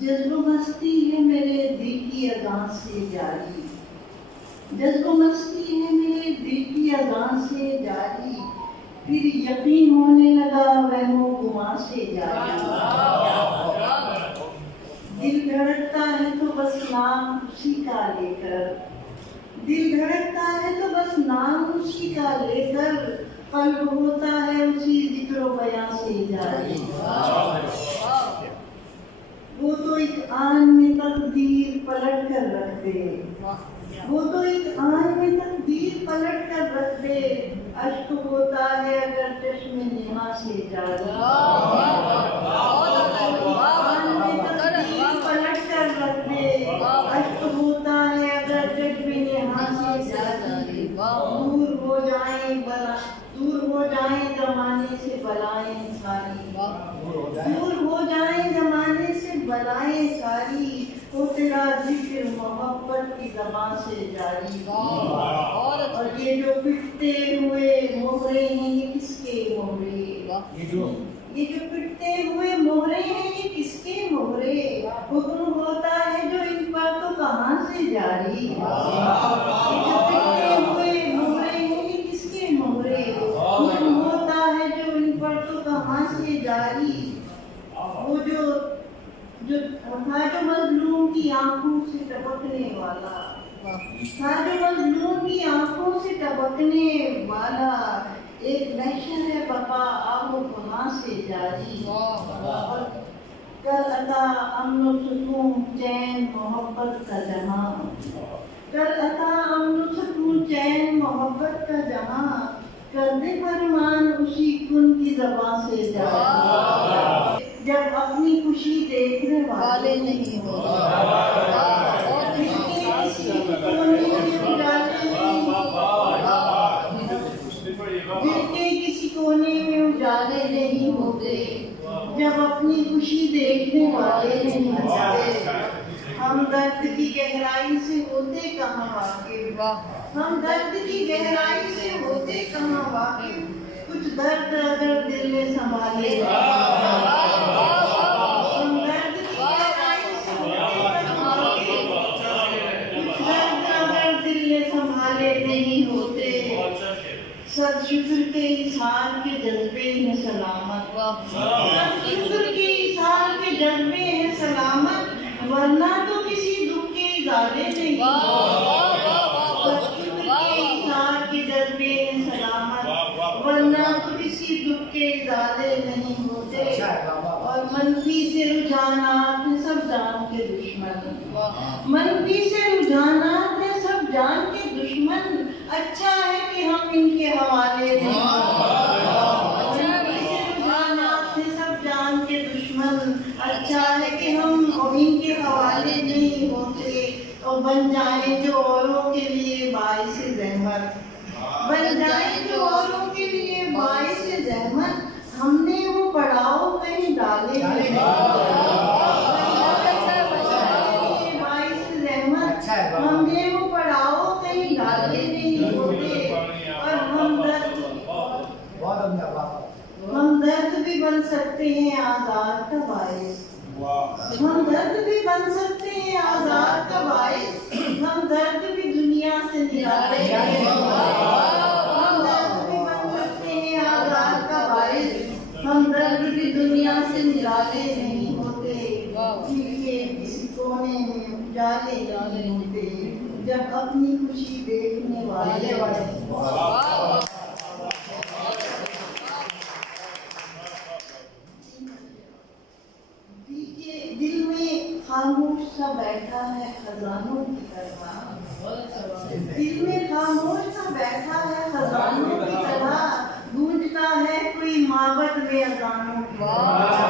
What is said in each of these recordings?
جذب و مستی ہے میرے دل کی اذان سے جاری، جذب و مستی ہے میرے دل کی اذان سے جاری، پھر یقین ہونے لگا وہم و گمان سے جاری۔ دل دھڑکتا ہے تو بس نام اسی کا لے کر، دل دھڑکتا ہے تو بس نام اسی کا لے کر، قلب ہوتا ہے اسی ذکر و بیان سے جاری۔ وہ تو ایک آن میں تقدیر پلٹ کر رکھ دے، وہ تو ایک آن میں تقدیر پلٹ کر رکھ دے، اشک ہوتا ہے اگر چشم نما سے جاری۔ آن میں تقدیر پلٹ کر رکھ دے، اشک ہوتا ہے اگر چشم نما سے جاری۔ دور ہو جائیں زمانے سے بلائیں ساری، دور ہو جائیں زمانے سے بلائیں ساری، وہ تیرا ذکر محبت کی زبان سے جاری۔ اور یہ جو پٹتے ہوئے مہرے ہیں یہ کس کے مہرے، یہ جو پٹتے ہوئے مہرے ہیں یہ کس کے مہرے، حکم ہوتا ہے جو ان پر تو کہاں سے جاری۔ یہ جو پٹتے ہوئے مہرے ہیں یہ کس کے مہرے، حکم ہوتا ہے جو ان پر تو کہاں سے جاری۔ وہ جو تھا جو مظلوم کی آنکھوں سے ٹپکنے والا، تھا جو مظلوم کی آنکھوں سے ٹپکنے والا، ایک محشر ہے بقا آب و گناہ سے جاری۔ اور کر عطا امن و سکون چین محبت کا جہاں، کر عطا امن و سکون چین محبت کا جہاں، کر دے فرمان اسی کن کی زبان سے جاری۔ جب اپنی خوشی دیکھنے والے نہیں ہوتے، دل کے کسی کونے میں اجالے نہیں ہوتے، جب اپنی خوشی دیکھنے والے نہیں ہوتے، ہم درد کی گہرائی سے ہوتے کہاں واقف، ہم درد کی گہرائی سے ہوتے کہاں واقف، کچھ درد اگر دل میں سنبھالے، ہم درد کی گہرائی سے ہوتے کہاں واقف، کچھ درد اگر دل میں سنبھالے نہیں ہوتے، صد شکر کے اظہار کے جذبے ہیں سلامت، صد شکر کے اظہار کے جذبے ہیں سلامت، ورنہ تو کسی دکھ کے ادارے نہیں ہوتے، صد شکر کے اظہار کے جذبے ہیں سلامت، ورنہ تو کسی دکھ کے ادارے نہیں ہوتے، اور منفی سے رجحانات ہیں سب جان کے دشمن، منفی سے رجحانات ہیں سب جان کے دشمن، اچھا ہے کہ ہم ان کے حوالے نہیں ہوتے، منفی سے رجحانات ہیں سب جان کے دشمن، اچھا ہے کہ ہم ان کے حوالے نہیں ہوتے، اور بن جائیں جو اوروں کے لیے باعث زحمت، بن جائیں جو اوروں کے لیے باعث زحمت، ہم نے وہ پڑاؤ کہیں ڈالے نہیں، باعث زحمت ہم نے وہ پڑاؤ کہیں ڈالے نہیں ہوتے، اور ہم درد بھی بن سکتے ہیں آزاد کا باعث، ہم درد بھی بن سکتے ہیں آزاد کا باعث، ہم درد بھی دنیا سے نرالے نہیں ہوتے، ہم درد بھی بن سکتے ہیں آزاد کا باعث، ہم درد بھی دنیا سے نرالے نہیں ہوتے، دل کے کسی کونے میں اجالے نہیں ہوتے، جب اپنی خوشی دیکھنے والے دل میں خاموش سا بیٹھا ہے خزانوں کی طرح، دل میں خاموش سا بیٹھا ہے خزانوں کی طرح، گونجتا ہے کوئی معبد میں اذانوں کی طرح،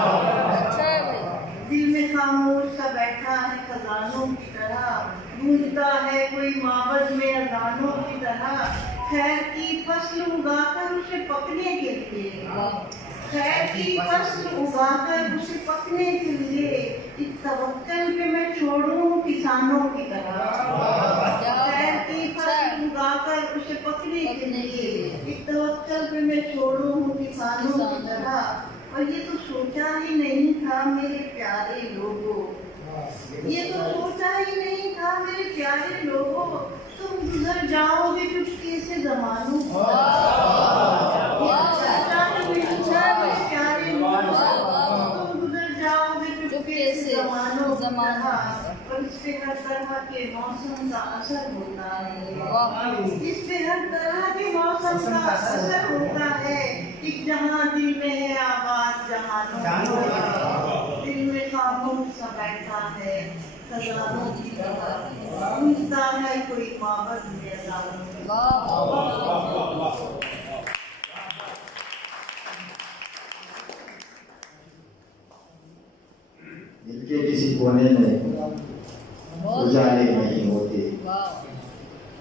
دل میں خاموش سا بیٹھا ہے خزانوں کی طرح، گونجتا ہے کوئی معبد میں اذانوں کی طرح، خیر کی فصل اگا کر اسے پکنے کے لیے، خیر کی فصل اگا کر اسے پکنے کے لیے، ایک توکل پہ میں چھوڑوں کسانوں کی طرح، خیر کی فصل اگا کر اسے پکنے کے لیے، ایک توکل پہ میں چھوڑوں کسانوں کی طرح، اور یہ تو سوچا ہی نہیں تھا میرے پیارے لوگوں، اور اس پہ ہر طرح کے موسم کا اثر ہوتا ہے، اس پہ ہر طرح کے موسم کا اثر ہوتا ہے، ایک جہاں دل میں ہے آواز جہاں دل میں خاموش سا بیٹھا ہے، خزانوں کی طرح گونجتا ہے کوئی معبد میں اذان۔ دل کے کسی کونے میں اجالے نہیں ہوتے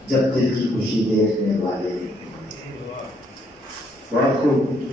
جب دل کی خوشی دیکھنے والے۔ بہت خوب۔